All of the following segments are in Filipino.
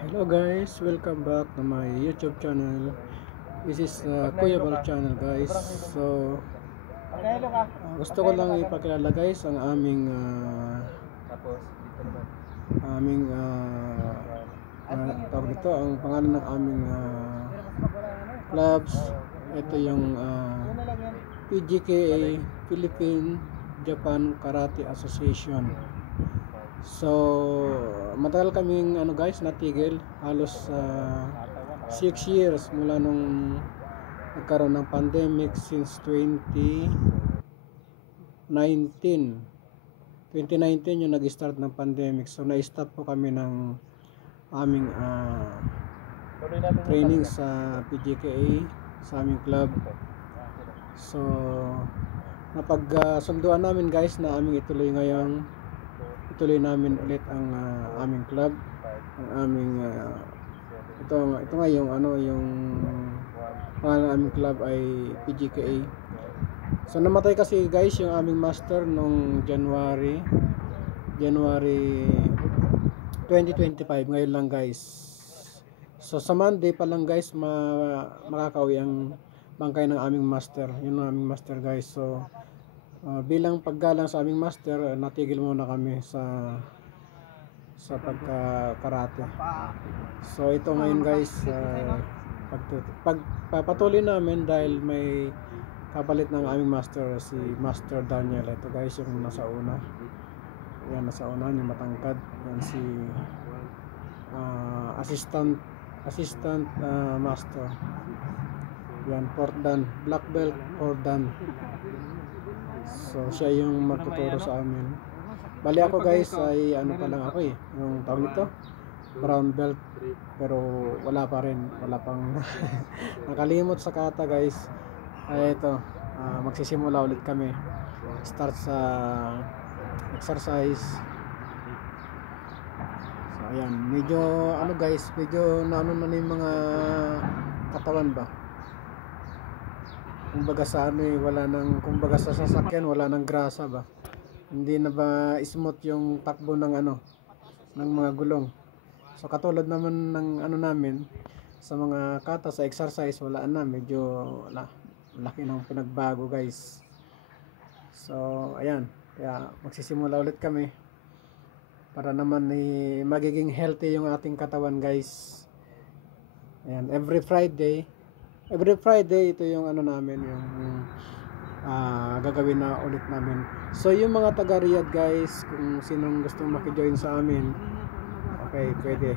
Hello guys, welcome back to my YouTube channel. This is Kuya Bal channel guys. So gusto ko lang ipakilala guys ang tawag nito, ang pangalan ng aming clubs. Ito yung PGKA, Philippine Japan Karate Association. So matagal kaming guys natigil, halos 6 years mula nung nagkaroon ng pandemic since 2019 yung nag-start ng pandemic. So na-stop po kami ng aming training sa PGKA, sa aming club. So napagsunduan namin guys na aming ituloy namin ulit ang aming club, ang aming ito nga yung yung pangalan ng aming club ay PGKA. So namatay kasi guys yung aming master nung January 2025, ngayon lang guys. So sa Monday pa lang guys makakauwi ang bangkay ng aming master, yun ang aming master guys. So bilang paggalang sa aming master, natigil muna kami sa pagka-karate. So ito ngayon guys, pagpapatuloy namin dahil may kapalit ng aming master, si Master Daniel. Ito guys yung nasa una. Yan, nasa una, yung matangkad. Yan si assistant master. Yan, fourth dan, black belt, fourth dan. So siya yung magtuturo sa amin. Bali ako guys ay pa lang ako yung tawag nito, brown belt, pero wala pang nakalimot sa kata guys. Ay ito, magsisimula ulit kami, start sa exercise. So ayan, medyo guys, medyo na yung mga katawan ba, kumbaga sa kumbaga sa sasakyan wala nang grasa ba, hindi na ba smooth yung takbo ng ng mga gulong. So katulad naman ng namin sa mga kata sa exercise, wala na, medyo laki ng pinagbago guys. So ayan, kaya magsisimula ulit kami para naman magiging healthy yung ating katawan guys. Ayan, every Friday ito yung namin, yung gagawin na ulit namin. So yung mga taga Riyadh guys, kung sinong gustong maki-join sa amin, okay, pwede.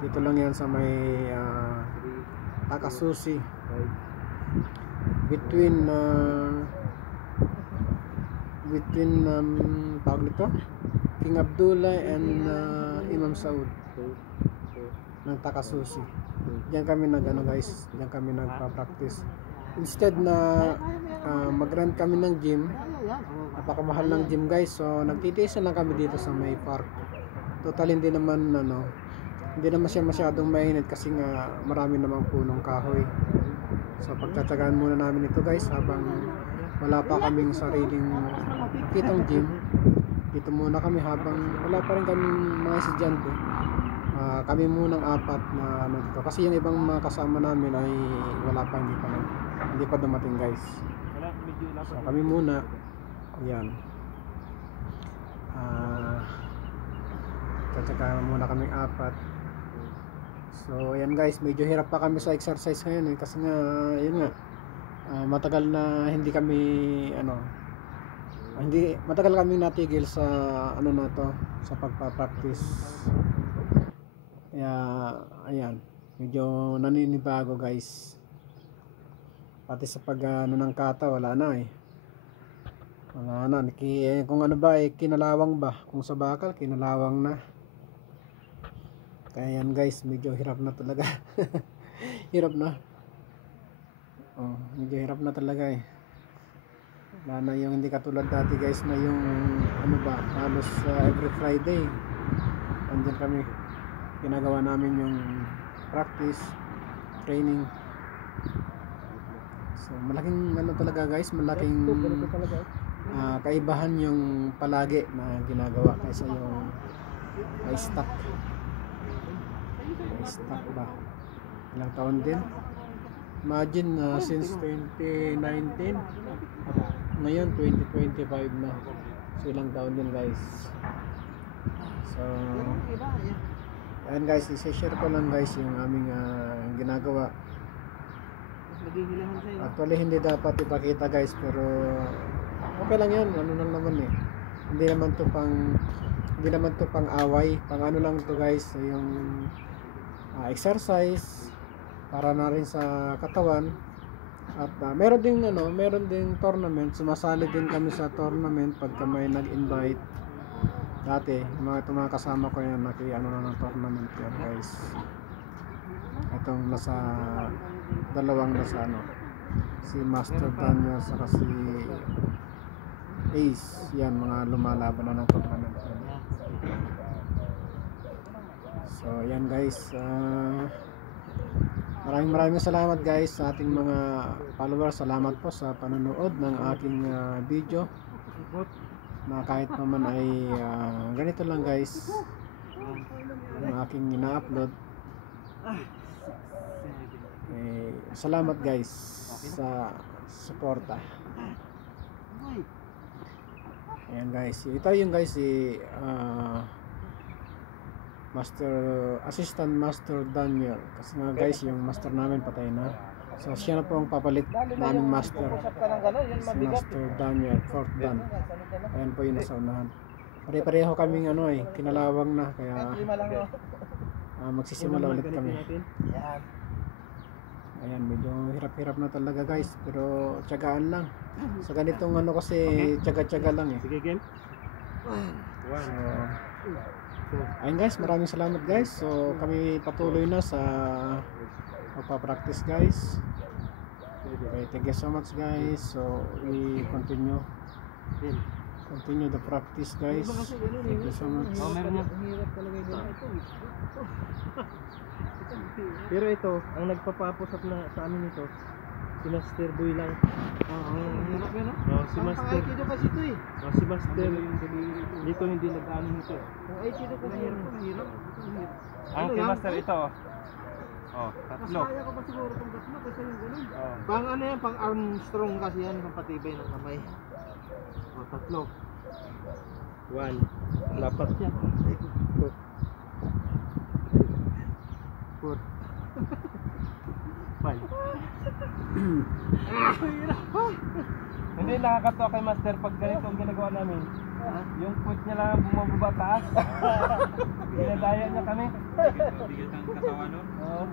Dito lang yan sa may Takasusi, between tawag nito, King Abdullah and Imam Saud ng Takasusi. Diyan kami guys, diyan kami nagpa-practice. Instead na mag-rent kami ng gym, napakamahal ng gym guys. So nagtitiis na lang kami dito sa may park. Total hindi naman siya masyadong mainit kasi nga marami namang punong kahoy. So pagtatagaan muna namin ito guys habang wala pa kaming sariling kitang gym. Dito muna kami habang wala pa rin kaming mga estudyante. Kami munang apat na dito kasi yung ibang mga kasama namin ay wala pa, hindi pa dumating guys. So kami muna, ayan, tatsagaan muna kaming apat. So ayan guys, medyo hirap pa kami sa exercise ngayon kasi nga yun nga, matagal na hindi kami matagal kami natigil sa na to, sa pagpa-practice. Kaya ayan, medyo naninibago guys. Pati sa pag ng kata wala na kung kinalawang ba, kung sa bakal kinalawang na. Kaya yan guys, medyo hirap na talaga. Hirap na, medyo hirap na talaga wala na yung hindi katulad dati guys na yung halos every Friday andyan kami, ginagawa namin yung practice training. So malaking talaga guys, malaking kaibahan yung palagi na ginagawa kaysa yung may stock. stock ba. Ilang taon din. Imagine since 2019 ngayon 2025 na. So ilang taon din guys. So ayan guys, i-share ko lang guys yung aming ginagawa. Actually hindi dapat ipakita guys, pero okay lang yan, ano lang naman eh. Hindi naman to pang away, pang ano lang to guys, yung exercise para na rin sa katawan. At meron ding tournament, sumasali din kami sa tournament pagka may nag-invite. Dati mga kasama ko yan ano na ng tournament yan guys. Itong nasa dalawang nasa si Master Daniel saka si Ace, yan mga lumalaban na ng tournament. So yan guys, maraming salamat guys sa ating mga followers. Salamat po sa panonood ng aking video, na kahit naman ay ganito lang guys ang aking ina-upload. Salamat guys sa suporta. Ayan guys, ito yung guys si Assistant Master Daniel, kasi nga guys yung master namin patay na. So siya na po ang papalit naming master, si Master Daniel, 4th Dan. Ayan po yung nasa unahan. Pare-pareho kaming kinalawang na, kaya magsisimula ulit kami. Ayan, medyo hirap-hirap na talaga guys, pero tiyagaan lang. Sa ganitong kasi tiyaga-tiyaga lang eh. Sige game. So ayun guys, maraming salamat guys. So kami patuloy na sa magpa-practice guys. Okay, thank you so much guys. So we continue the practice guys. Thank you so much. Pero ito, ang nagpapapusap na sa amin ito, si Master Boy lang. Hirap yun, no? Si Master. Aikido kasi ito eh. Si Master dito hindi nag-ano nito. Kung Aikido kasi mahirap. Ang si Master ito. Tatlo. Mas kaya ko pa siguro kung tatlo kasi yung ganun. Pang ano yan, pang arm strong kasi yan, pang patibay ng kamay. Tatlo. 1. Lapat yan. 4. 5. Hindi, nakakatawa kay Master pag ganito ang ginagawa namin. Yung foot niya lang bumababa taas. Pinadaya niya kami. Bigat ang katawan, no? Oo.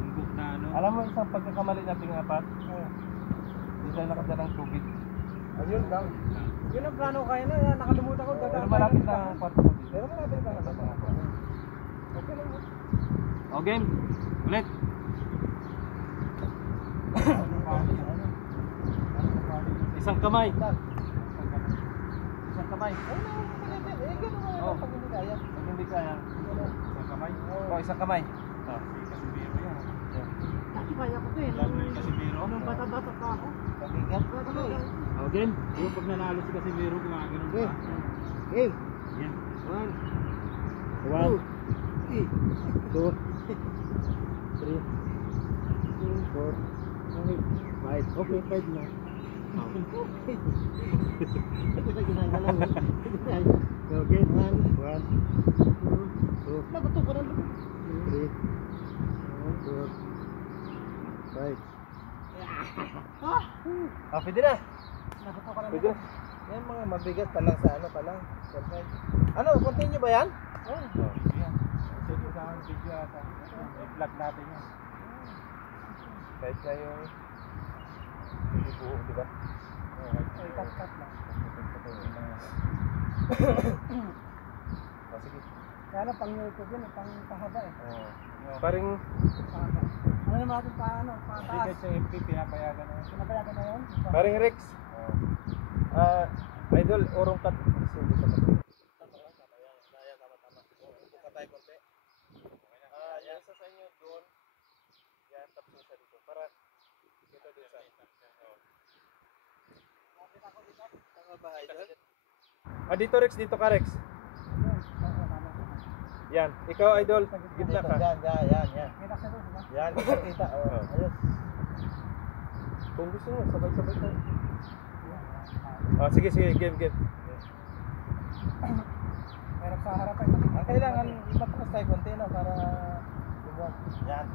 Umbok na ano. Alam mo isang pagkakamali nating apat? Hindi tayo nakadalang tubig. Ayun lang. Yun ang plano kaya na, nakalimutan ko. Pero malapit na ang kwarto ko dito. Pero malapit ka na. Okay lang. O game, ulit. Isang kamay. Isang kamay. Oh, pag hindi kaya. Pag hindi kaya, isang kamay. Isang kamay. Casimiro yan. Dati kaya ko to eh. Lalo yung Casimiro. Nung bata-bata pa ako. Pabigat. O game. Yung pag nanalo si Casimiro, gumagano'n Okay. pa. Game. Yan. 1, 3. 2, 3, 4, 5. Okay, 5 na. Kita ginagalaw. Okay, 1, 2, Nagutok ko na. 3, 4, 5. Pwede na. Nagutok ko na. Pwede. Yan mga mabigat pa lang sa ano pa lang. Ano, continue ba yan? Yan. Sige sa aking video ata. I-vlog natin yan. Kahit kayo hindi buo, di ba? Ay, cut lang. Sige. Kaya lang pang YouTube yun, pang pahaba eh. Paring Pahaba. Ano naman natin pataas? bigat sa MP, pinapayagan na. Pinapayagan na yun? Paring Rex. Idol, urong cut. Hindi ka pa. Yan sa inyo doon. Yan, tapos sa dito. Para kita din sa Tama ba, idol? dito Rex, dito ka Rex. Yan. Ikaw, idol, sa gitna ka. Yan. Yan, kita. Oh, ayos. Kung gusto mo, sabay-sabay tayo. Sige, game. Meron sa harapan. Ang kailangan, matras tayo konti, no? Para lumuwag. Yan.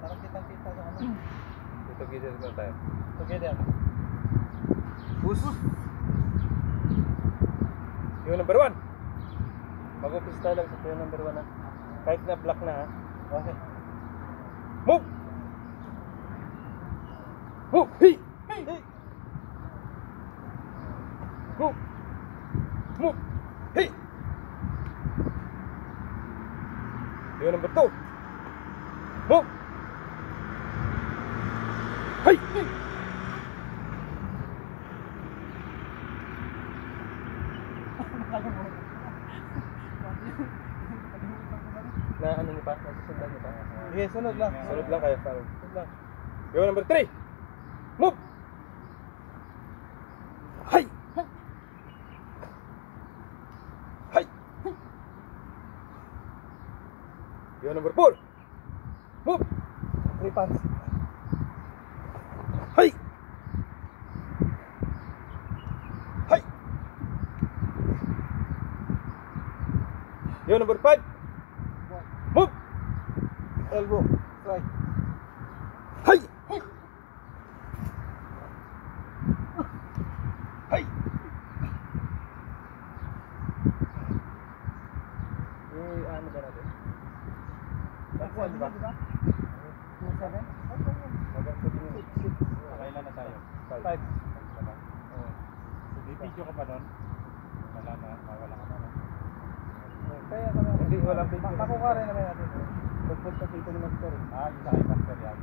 Para kitang-kita yung ano. Together ko tayo. Together. Push. Yung number 1. Mag-umpisa tayo lang sa yung number 1 ha. Kahit na black na ha. Okay. Move! Move! Hey! Move! Move! Hey! Yung number 2. Move! Hey! Na ano niyo pa? Nasusundan niyo pa? Sige, sunod lang. Sunod lang kayo. Sunod lang. Yung number 3. Move! Hay! Hay! Yung number 4. Move! 3 pants. Hay! Hay! Yung number 5. Move! Elbow. Right. Hay! Hay! Ano ba natin? One ba? Kailan na tayo? 5. May video ka pa doon? Wala na, wala ka na. Kaya kami. Hindi, walang video. Makukuha rin naman natin. Pagpunta dito ni Master. Yung sa kay Master yan.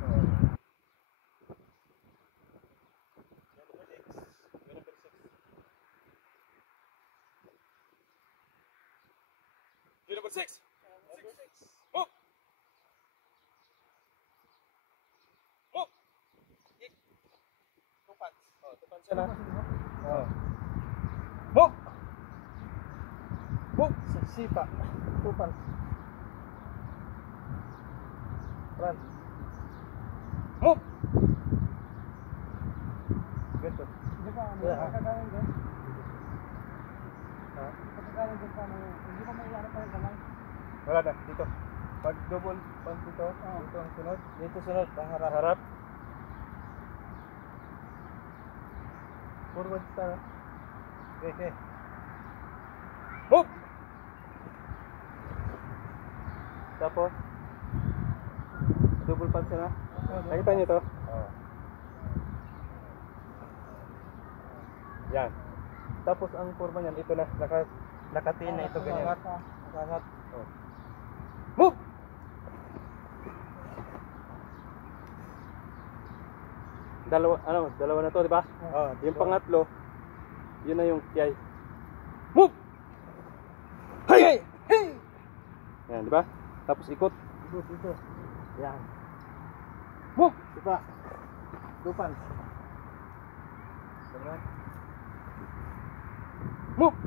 Yung number 6. Move! Move! Tupan. Tupan siya na. Move! Move! Sipa. 2 pants. Front. Move! Ganito. Hindi pa, Yeah. makakagawin doon. Makakagawin doon pa, hindi pa may ano pa rin kamay. Wala na, dito. Pag double punch dito, dito ang sunod. Dito sunod. Paharap. Harap. Forward star. Okay. Move! Tapos, double punch na. Nakita niyo to? Oo. Yan. Tapos ang forma niyan, ito na. Nakatiin na ito ganyan. Nakaangat. Oh. Move! Dalawa na to, di ba? Oh, Yung pangatlo, yun na yung kiyay. Move! Hey! Hey! Yan, di ba? Tapos ikot. Dito. Yan. Move! Diba? 2 pants. Move!